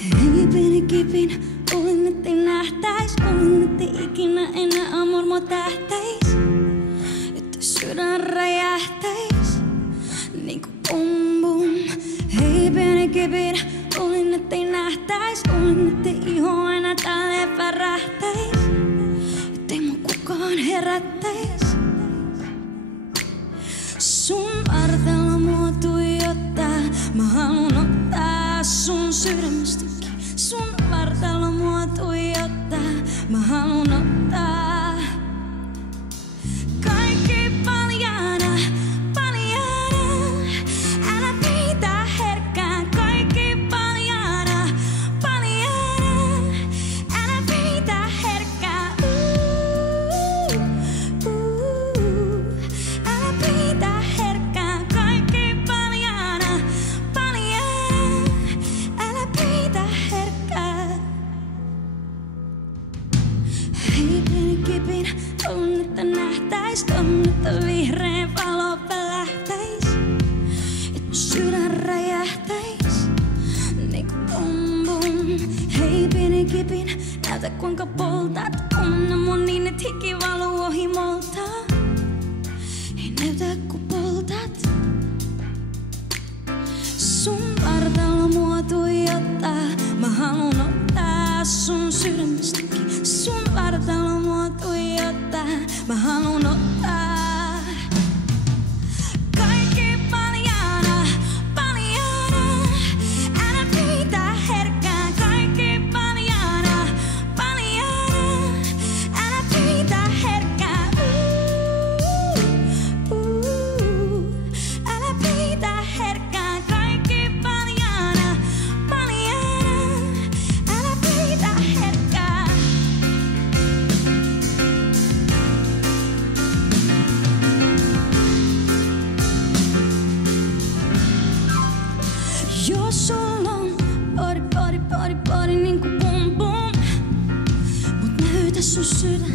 Hei pieni kipin, kuulin ettei nähtäis. Kuulin ettei ikinä enää amor mua tähtäis. Että sydän räjähtäis niinku bum bum. Hei pieni kipin, kuulin ettei nähtäis. Kuulin ettei iho enää tälleen värähtäis. Ettei mua kukaan herättäis. Sun vartalo mua tuijottaa. Mä haluun ottaa sun sydämestäkin. Sun vartalo mua tuijottaa. Mä haluun ottaa kaikki paljaana, paljaana. Älä peitä herkkää. Kaikki paljaana, paljaana. Älä peitä herkkää. Älä peitä herkkää. Kaikki paljaana, paljaana. Älä peitä herkkää. Hei pieni kipin, toivon että nähtäis. Toivon että vihreä valo välähtäis. Et mun sydän räjähtäis niinku bum bum. Hei pieni kipin, näytä kuinka poltat. Tunne mua niin et hiki valuu ohi multa. Hei näytä ku poltat. Sun vartalo mua tuijottaa. Mä haluun ottaa sun sydämestäkin. Sun vartalo mua tuijottaa. Mä haluun ottaa kaikki paljaana, paljaana. Älä peitä herkkää. Kaikki paljaana, paljaana. Älä peitä herkkää. Älä peitä herkkää. Kaikki paljaana, paljaana. Älä peitä herkkää. Jos sulla on body niinku bum bum, mut näytä sun sydän.